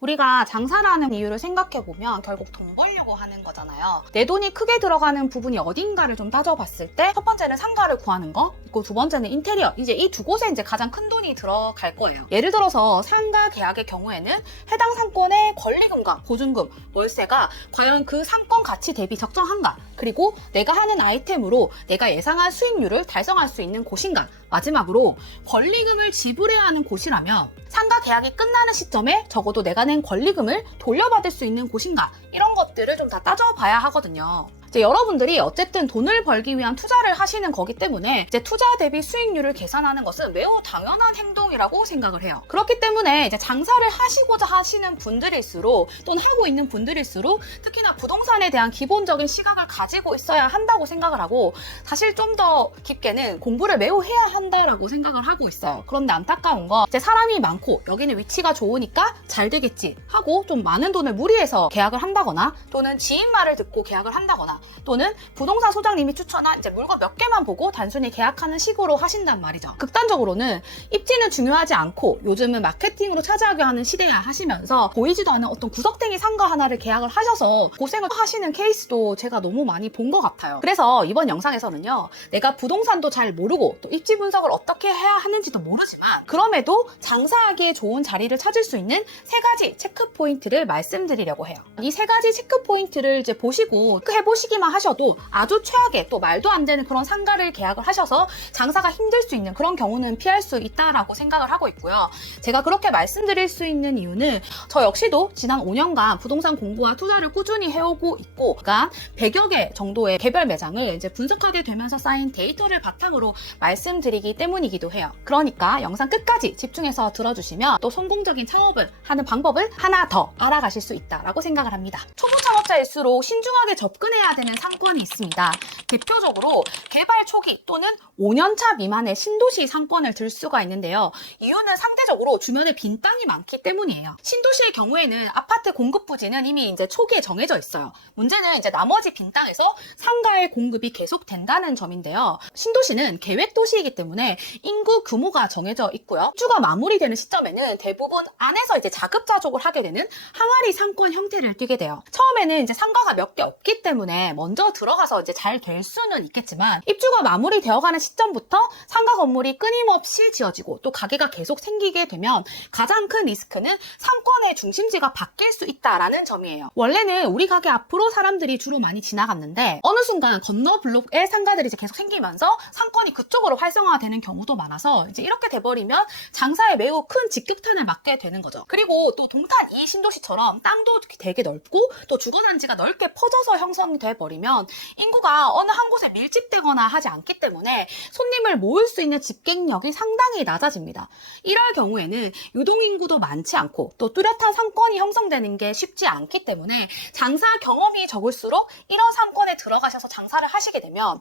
우리가 장사라는 이유를 생각해보면 결국 돈 벌려고 하는 거잖아요. 내 돈이 크게 들어가는 부분이 어딘가를 좀 따져봤을 때 첫 번째는 상가를 구하는 거, 그리고 두 번째는 인테리어. 이제 이 두 곳에 이제 가장 큰 돈이 들어갈 거예요. 예를 들어서 상가 계약의 경우에는 해당 상권의 권리금과 보증금, 월세가 과연 그 상권 가치 대비 적정한가, 그리고 내가 하는 아이템으로 내가 예상한 수익률을 달성할 수 있는 곳인가, 마지막으로 권리금을 지불해야 하는 곳이라면 상가 계약이 끝나는 시점에 적어도 내가 낸 권리금을 돌려받을 수 있는 곳인가, 이런 것들을 좀 다 따져봐야 하거든요. 이제 여러분들이 어쨌든 돈을 벌기 위한 투자를 하시는 거기 때문에 이제 투자 대비 수익률을 계산하는 것은 매우 당연한 행동이라고 생각을 해요. 그렇기 때문에 이제 장사를 하시고자 하시는 분들일수록, 또는 하고 있는 분들일수록 특히나 부동산에 대한 기본적인 시각을 가지고 있어야 한다고 생각을 하고, 사실 좀 더 깊게는 공부를 매우 해야 한다라고 생각을 하고 있어요. 그런데 안타까운 건 이제 사람이 많고 여기는 위치가 좋으니까 잘 되겠지 하고 좀 많은 돈을 무리해서 계약을 한다거나, 또는 지인 말을 듣고 계약을 한다거나, 또는 부동산 소장님이 추천한 이제 물건 몇 개만 보고 단순히 계약하는 식으로 하신단 말이죠. 극단적으로는 입지는 중요하지 않고 요즘은 마케팅으로 차지하게 하는 시대야 하시면서 보이지도 않는 어떤 구석탱이 상가 하나를 계약을 하셔서 고생을 하시는 케이스도 제가 너무 많이 본 것 같아요. 그래서 이번 영상에서는요, 내가 부동산도 잘 모르고 또 입지 분석을 어떻게 해야 하는지도 모르지만 그럼에도 장사하기에 좋은 자리를 찾을 수 있는 세 가지 체크 포인트를 말씀드리려고 해요. 이 세 가지 체크 포인트를 이제 보시고 해보시기만 하셔도 아주 최악의 또 말도 안 되는 그런 상가를 계약을 하셔서 장사가 힘들 수 있는 그런 경우는 피할 수 있다라고 생각을 하고 있고요. 제가 그렇게 말씀드릴 수 있는 이유는 저 역시도 지난 5년간 부동산 공부와 투자를 꾸준히 해오고 있고, 그러니까 100여 개 정도의 개별 매장을 이제 분석하게 되면서 쌓인 데이터를 바탕으로 말씀드리기 때문이기도 해요. 그러니까 영상 끝까지 집중해서 들어주시면 또 성공적인 창업을 하는 방법을 하나 더 알아가실 수 있다라고 생각을 합니다. 초보 창업자일수록 신중하게 접근해야 되는 상권이 있습니다. 대표적으로 개발 초기 또는 5년차 미만의 신도시 상권을 들 수가 있는데요. 이유는 상대적으로 주변에 빈 땅이 많기 때문이에요. 신도시의 경우에는 아파트 공급 부지는 이미 이제 초기에 정해져 있어요. 문제는 이제 나머지 빈 땅에서 상가의 공급이 계속된다는 점인데요. 신도시는 계획 도시이기 때문에 인구 규모가 정해져 있고요. 입주가 마무리되는 시점에는 대부분 안에서 이제 자급자족을 하게 되는 항아리 상권 형태를 띠게 돼요. 처음에는 이제 상가가 몇 개 없기 때문에 먼저 들어가서 이제 잘 될 수는 있겠지만, 입주가 마무리되어가는 시점부터 상가 건물이 끊임없이 지어지고 또 가게가 계속 생기게 되면 가장 큰 리스크는 상권의 중심지가 바뀔 수 있다라는 점이에요. 원래는 우리 가게 앞으로 사람들이 주로 많이 지나갔는데 어느 순간 건너 블록에 상가들이 이제 계속 생기면서 상권이 그쪽으로 활성화되는 경우도 많아서 이제 이렇게 돼버리면 장사에 매우 큰 직격탄을 맞게 되는 거죠. 그리고 또 동탄 이 신도시처럼 땅도 되게 넓고 또 주거단지가 넓게 퍼져서 형성돼 버리면 인구가 어느 한 곳에 밀집되거나 하지 않기 때문에 손님을 모을 수 있는 집객력이 상당히 낮아집니다. 이럴 경우에는 유동인구도 많지 않고 또 뚜렷한 상권이 형성되는 게 쉽지 않기 때문에 장사 경험이 적을수록 이런 상권에 들어가셔서 장사를 하시게 되면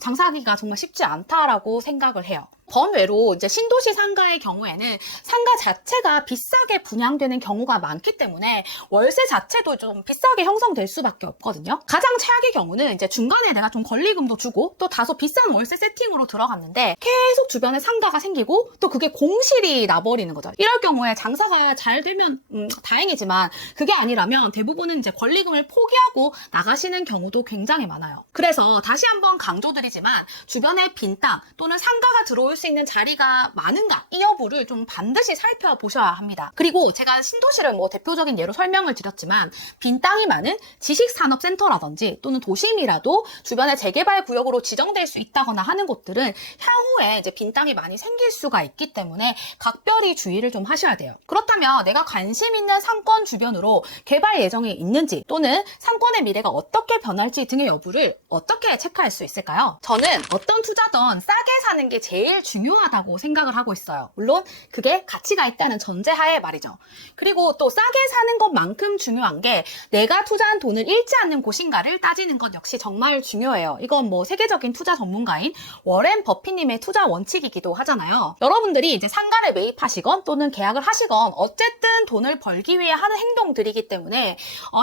장사하기가 정말 쉽지 않다라고 생각을 해요. 번외로 이제 신도시 상가의 경우에는 상가 자체가 비싸게 분양되는 경우가 많기 때문에 월세 자체도 좀 비싸게 형성될 수밖에 없거든요. 가장 최악의 경우는 이제 중간에 내가 좀 권리금도 주고 또 다소 비싼 월세 세팅으로 들어갔는데 계속 주변에 상가가 생기고 또 그게 공실이 나버리는 거죠. 이럴 경우에 장사가 잘 되면 다행이지만 그게 아니라면 대부분은 이제 권리금을 포기하고 나가시는 경우도 굉장히 많아요. 그래서 다시 한번 강조드리지만 주변에 빈 땅 또는 상가가 들어올 수 있는 자리가 많은가, 이 여부를 좀 반드시 살펴보셔야 합니다. 그리고 제가 신도시를 뭐 대표적인 예로 설명을 드렸지만 빈 땅이 많은 지식산업센터라든지 또는 도심이라도 주변에 재개발 구역으로 지정될 수 있다거나 하는 곳들은 향후에 이제 빈 땅이 많이 생길 수가 있기 때문에 각별히 주의를 좀 하셔야 돼요. 그렇다면 내가 관심 있는 상권 주변으로 개발 예정이 있는지 또는 상권의 미래가 어떻게 변할지 등의 여부를 어떻게 체크할 수 있을까요? 저는 어떤 투자든 싸게 사는 게 제일 중요하다고 생각을 하고 있어요. 물론 그게 가치가 있다는 전제하에 말이죠. 그리고 또 싸게 사는 것만큼 중요한 게 내가 투자한 돈을 잃지 않는 곳인가를 따지는 것 역시 정말 중요해요. 이건 뭐 세계적인 투자 전문가인 워렌 버핏님의 투자 원칙이기도 하잖아요. 여러분들이 이제 상가를 매입하시건 또는 계약을 하시건 어쨌든 돈을 벌기 위해 하는 행동들이기 때문에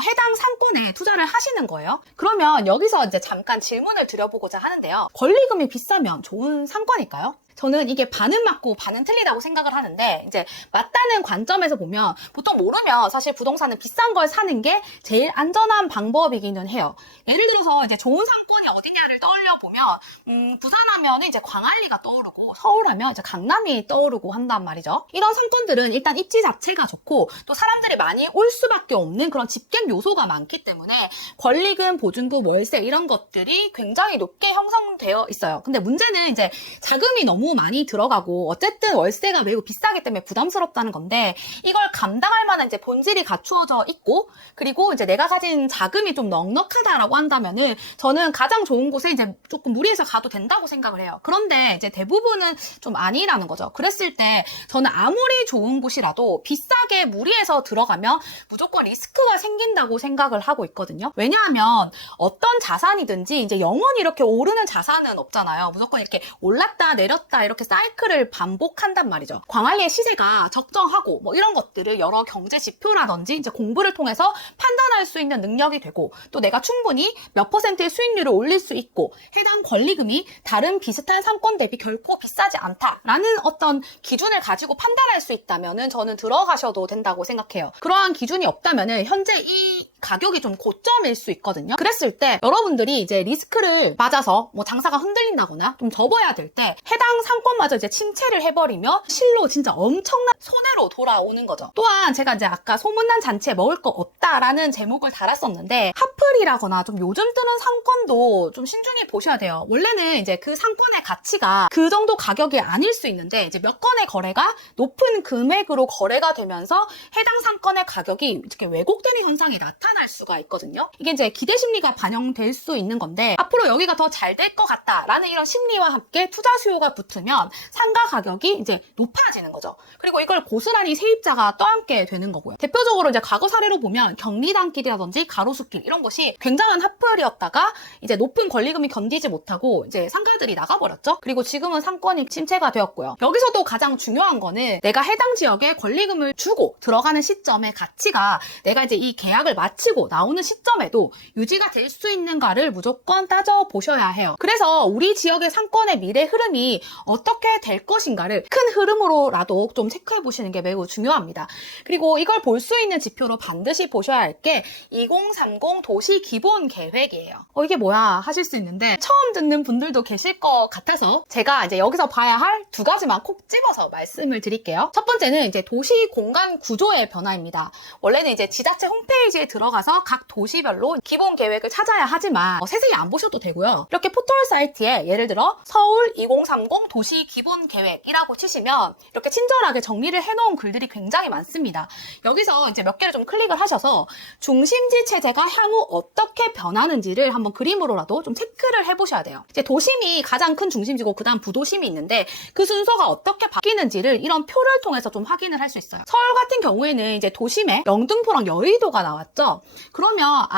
해당 상권에 투자를 하시는 거예요. 그러면 여기서 이제 잠깐 질문을 드려보고자 하는데요. 권리금이 비싸면 좋은 상권일까요? 저는 이게 반은 맞고 반은 틀리다고 생각을 하는데, 이제 맞다는 관점에서 보면 보통 모르면 사실 부동산은 비싼 걸 사는 게 제일 안전한 방법이기는 해요. 예를 들어서 이제 좋은 상권이 어디냐를 떠올려 보면 부산하면 이제 광안리가 떠오르고 서울하면 이제 강남이 떠오르고 한단 말이죠. 이런 상권들은 일단 입지 자체가 좋고 또 사람들이 많이 올 수밖에 없는 그런 집객 요소가 많기 때문에 권리금, 보증금, 월세 이런 것들이 굉장히 높게 형성되어 있어요. 근데 문제는 이제 자금이 너무 많이 들어가고 어쨌든 월세가 매우 비싸기 때문에 부담스럽다는 건데, 이걸 감당할 만한 이제 본질이 갖추어져 있고, 그리고 이제 내가 가진 자금이 좀 넉넉하다라고 한다면은 저는 가장 좋은 곳에 이제 조금 무리해서 가도 된다고 생각을 해요. 그런데 이제 대부분은 좀 아니라는 거죠. 그랬을 때 저는 아무리 좋은 곳이라도 비싸게 무리해서 들어가면 무조건 리스크가 생긴다고 생각을 하고 있거든요. 왜냐하면 어떤 자산이든지 이제 영원히 이렇게 오르는 자산은 없잖아요. 무조건 이렇게 올랐다 내렸다 이렇게 사이클을 반복한단 말이죠. 광안리의 시세가 적정하고 뭐 이런 것들을 여러 경제 지표라든지 이제 공부를 통해서 판단할 수 있는 능력이 되고, 또 내가 충분히 몇 %의 수익률을 올릴 수 있고 해당 권리금이 다른 비슷한 상권 대비 결코 비싸지 않다라는 어떤 기준을 가지고 판단할 수 있다면은 저는 들어가셔도 된다고 생각해요. 그러한 기준이 없다면은 현재 이 가격이 좀 고점일 수 있거든요. 그랬을 때 여러분들이 이제 리스크를 맞아서 뭐 장사가 흔들린다거나 좀 접어야 될 때 해당 상권마저 이제 침체를 해버리면 실로 진짜 엄청난 손해로 돌아오는 거죠. 또한 제가 이제 아까 소문난 잔치에 먹을 거 없다라는 제목을 달았었는데, 핫플이라거나 좀 요즘 뜨는 상권도 좀 신중히 보셔야 돼요. 원래는 이제 그 상권의 가치가 그 정도 가격이 아닐 수 있는데 이제 몇 건의 거래가 높은 금액으로 거래가 되면서 해당 상권의 가격이 이렇게 왜곡되는 현상이 나타날 수가 있거든요. 이게 이제 기대 심리가 반영될 수 있는 건데, 앞으로 여기가 더 잘 될 것 같다라는 이런 심리와 함께 투자 수요가 붙으면 상가 가격이 이제 높아지는 거죠. 그리고 이걸 고스란히 세입자가 떠안게 되는 거고요. 대표적으로 이제 과거 사례로 보면 경리단길이라든지 가로수길 이런 곳이 굉장한 핫플이었다가 이제 높은 권리금이 견디지 못하고 이제 상가들이 나가버렸죠. 그리고 지금은 상권이 침체가 되었고요. 여기서도 가장 중요한 거는 내가 해당 지역에 권리금을 주고 들어가는 시점의 가치가 내가 이제 이 계약을 마치고 나오는 시점에도 유지가 될 수 있는가를 무조건 따져보셔야 해요. 그래서 우리 지역의 상권의 미래 흐름이 어떻게 될 것인가를 큰 흐름으로라도 좀 체크해 보시는 게 매우 중요합니다. 그리고 이걸 볼 수 있는 지표로 반드시 보셔야 할 게 2030 도시 기본 계획이에요. 이게 뭐야 하실 수 있는데, 처음 듣는 분들도 계실 것 같아서 제가 이제 여기서 봐야 할 두 가지만 콕 집어서 말씀을 드릴게요. 첫 번째는 이제 도시 공간 구조의 변화입니다. 원래는 이제 지자체 홈페이지에 들어가서 각 도시별로 기본 계획을 찾아야 하지만 세세히 안 보셔도 되고요. 이렇게 포털 사이트에 예를 들어 서울 2030 도시 기본 계획이라고 치시면 이렇게 친절하게 정리를 해놓은 글들이 굉장히 많습니다. 여기서 이제 몇 개를 좀 클릭을 하셔서 중심지 체제가 향후 어떻게 변하는지를 한번 그림으로라도 좀 체크를 해보셔야 돼요. 이제 도심이 가장 큰 중심지고 그 다음 부도심이 있는데 그 순서가 어떻게 바뀌는지를 이런 표를 통해서 좀 확인을 할 수 있어요. 서울 같은 경우에는 이제 도심에 영등포랑 여의도가 나왔죠. 그러면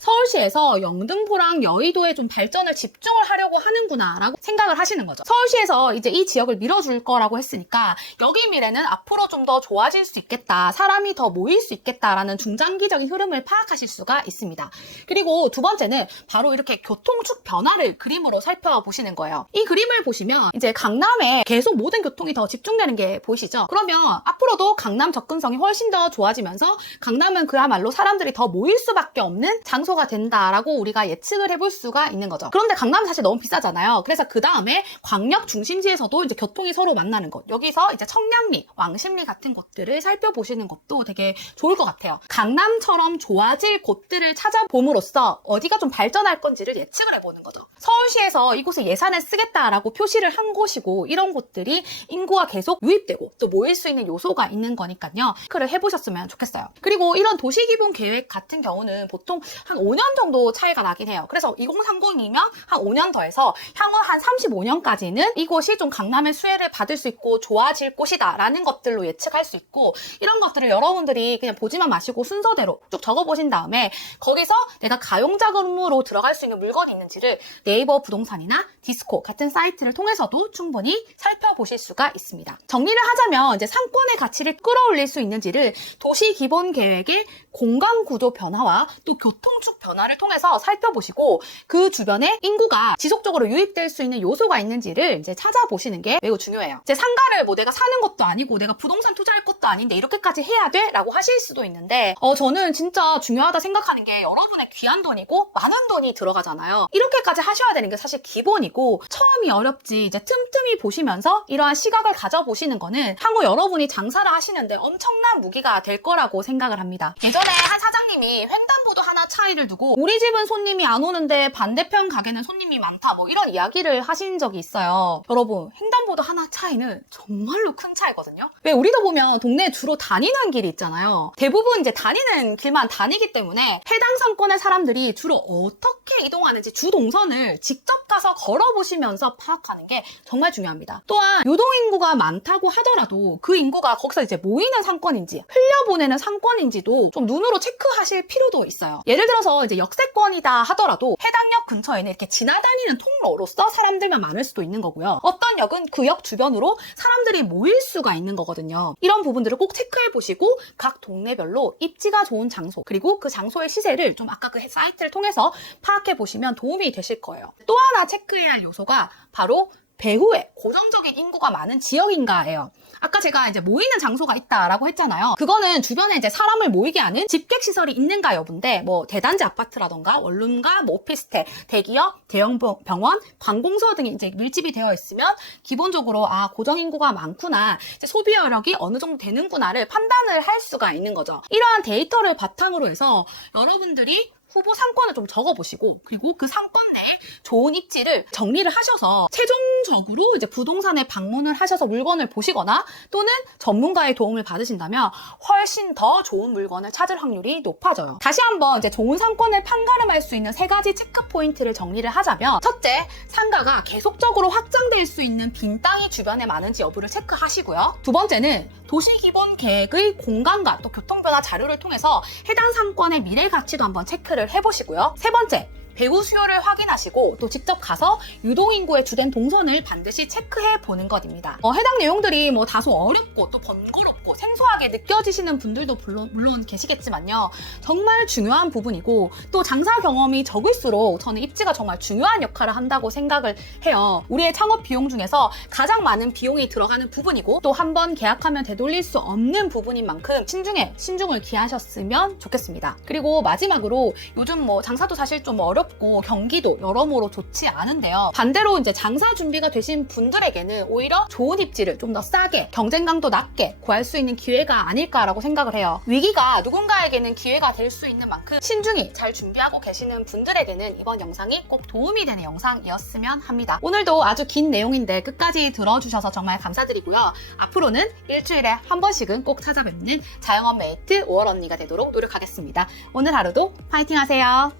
서울시에서 영등포랑 여의도에 좀 발전을 집중을 하려고 하는구나 라고 생각을 하시는 거죠. 서울시에서 이제 이 지역을 밀어줄 거라고 했으니까 여기 미래는 앞으로 좀 더 좋아질 수 있겠다, 사람이 더 모일 수 있겠다라는 중장기적인 흐름을 파악하실 수가 있습니다. 그리고 두 번째는 바로 이렇게 교통축 변화를 그림으로 살펴보시는 거예요. 이 그림을 보시면 이제 강남에 계속 모든 교통이 더 집중되는 게 보이시죠? 그러면 앞으로도 강남 접근성이 훨씬 더 좋아지면서 강남은 그야말로 사람들이 더 모일 수밖에 없는 장소가 된다라고 우리가 예측을 해볼 수가 있는 거죠. 그런데 강남은 사실 너무 비싸잖아요. 그래서 그 다음에 광역 중심지에서도 이제 교통이 서로 만나는 곳, 여기서 이제 청량리, 왕십리 같은 곳들을 살펴보시는 것도 되게 좋을 것 같아요. 강남처럼 좋아질 곳들을 찾아봄으로써 어디가 좀 발전할 건지를 예측을 해보는 거죠. 서울시에서 이곳에 예산을 쓰겠다라고 표시를 한 곳이고, 이런 곳들이 인구가 계속 유입되고 또 모일 수 있는 요소가 있는 거니까요. 체크를 해보셨으면 좋겠어요. 그리고 이런 도시기본 계획 같은 경우는 보통 한 5년 정도 차이가 나긴 해요. 그래서 2030이면 한 5년 더해서 향후 한 35년까지는 이곳이 좀 강남의 수혜를 받을 수 있고 좋아질 곳이다 라는 것들로 예측할 수 있고, 이런 것들을 여러분들이 그냥 보지만 마시고 순서대로 쭉 적어보신 다음에 거기서 내가 가용자금으로 들어갈 수 있는 물건이 있는지를 네이버 부동산이나 디스코 같은 사이트를 통해서도 충분히 살펴보실 수가 있습니다. 정리를 하자면 이제 상권의 가치를 끌어올릴 수 있는지를 도시 기본 계획의 공간 시장 구조 변화와 또 교통축 변화를 통해서 살펴보시고 그 주변에 인구가 지속적으로 유입될 수 있는 요소가 있는지를 이제 찾아보시는 게 매우 중요해요. 이제 상가를 뭐 내가 사는 것도 아니고 내가 부동산 투자할 것도 아닌데 이렇게까지 해야 돼? 라고 하실 수도 있는데 저는 진짜 중요하다 생각하는 게 여러분의 귀한 돈이고 많은 돈이 들어가잖아요. 이렇게까지 하셔야 되는 게 사실 기본이고 처음이 어렵지 이제 틈틈이 보시면서 이러한 시각을 가져보시는 거는 향후 여러분이 장사를 하시는데 엄청난 무기가 될 거라고 생각을 합니다. 예전에 한 사장님이 횡단보도 하나 차이를 두고 우리 집은 손님이 안 오는데 반대편 가게는 손님이 많다 뭐 이런 이야기를 하신 적이 있어요. 여러분 횡단보도 하나 차이는 정말로 큰 차이거든요. 왜 우리도 보면 동네에 주로 다니는 길이 있잖아요. 대부분 이제 다니는 길만 다니기 때문에 해당 상권의 사람들이 주로 어떻게 이동하는지 주 동선을 직접 가서 걸어보시면서 파악하는 게 정말 중요합니다. 또한 유동인구가 많다고 하더라도 그 인구가 거기서 이제 모이는 상권인지 흘려보내는 상권인지도 좀 눈으로 체크하실 필요도 있어요. 예를 들어서 이제 역세권이다 하더라도 해당 역 근처에는 이렇게 지나다니는 통로로서 사람들만 많을 수도 있는 거고요. 어떤 역은 그 역 주변으로 사람들이 모일 수가 있는 거거든요. 이런 부분들을 꼭 체크해 보시고 각 동네별로 입지가 좋은 장소 그리고 그 장소의 시세를 좀 아까 그 사이트를 통해서 파악해 보시면 도움이 되실 거예요. 또 하나 체크해야 할 요소가 바로 배후에 고정적인 인구가 많은 지역인가예요. 아까 제가 이제 모이는 장소가 있다라고 했잖아요. 그거는 주변에 이제 사람을 모이게 하는 집객시설이 있는가 여부인데 뭐 대단지 아파트라던가 원룸가 뭐 오피스텔, 대기업, 대형 병원, 관공서 등이 이제 밀집이 되어 있으면 기본적으로 고정인구가 많구나, 이제 소비 여력이 어느 정도 되는구나를 판단을 할 수가 있는 거죠. 이러한 데이터를 바탕으로 해서 여러분들이 후보 상권을 좀 적어보시고 그리고 그 상권 내에 좋은 입지를 정리를 하셔서 최종적으로 이제 부동산에 방문을 하셔서 물건을 보시거나 또는 전문가의 도움을 받으신다면 훨씬 더 좋은 물건을 찾을 확률이 높아져요. 다시 한번 이제 좋은 상권을 판가름할 수 있는 3가지 체크 포인트를 정리를 하자면, 첫째, 상가가 계속적으로 확장될 수 있는 빈 땅이 주변에 많은지 여부를 체크하시고요. 두 번째는 도시기본계획의 공간과 또 교통변화 자료를 통해서 해당 상권의 미래 가치도 한번 체크를 해보시고요. 세 번째, 배후 수요를 확인하시고 또 직접 가서 유동인구의 주된 동선을 반드시 체크해 보는 것입니다. 해당 내용들이 뭐 다소 어렵고 또 번거롭고 생소하게 느껴지시는 분들도 물론 계시겠지만요. 정말 중요한 부분이고 또 장사 경험이 적을수록 저는 입지가 정말 중요한 역할을 한다고 생각을 해요. 우리의 창업 비용 중에서 가장 많은 비용이 들어가는 부분이고 또 한 번 계약하면 되돌릴 수 없는 부분인 만큼 신중을 기하셨으면 좋겠습니다. 그리고 마지막으로 요즘 뭐 장사도 사실 좀 어렵고 경기도 여러모로 좋지 않은데요. 반대로 이제 장사 준비가 되신 분들에게는 오히려 좋은 입지를 좀 더 싸게, 경쟁 강도 낮게 구할 수 있는 기회가 아닐까라고 생각을 해요. 위기가 누군가에게는 기회가 될 수 있는 만큼 신중히 잘 준비하고 계시는 분들에게는 이번 영상이 꼭 도움이 되는 영상이었으면 합니다. 오늘도 아주 긴 내용인데 끝까지 들어주셔서 정말 감사드리고요. 앞으로는 일주일에 한 번씩은 꼭 찾아뵙는 자영업 메이트 5월 언니가 되도록 노력하겠습니다. 오늘 하루도 파이팅 하세요.